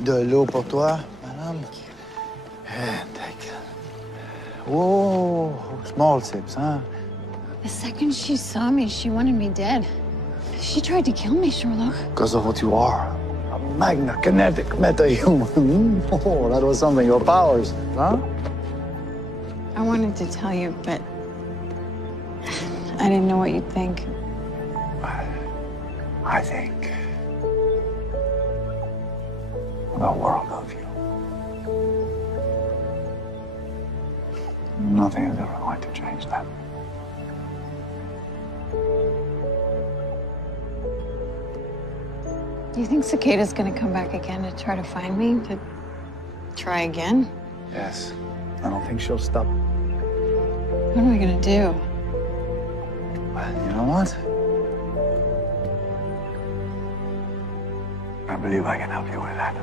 De l'eau pour toi, madame. And take it. Whoa, small sips, huh? The second she saw me, she wanted me dead. She tried to kill me, Sherloque. Because of what you are. A magna kinetic meta-human. Oh, that was something. Your powers, huh? I wanted to tell you, but I didn't know what you'd think. I think the world of you. Nothing is ever going to change that. Do you think Cicada's gonna come back again to try to find me? To try again? Yes. I don't think she'll stop. What am I gonna do? You know what? I believe I can help you with that.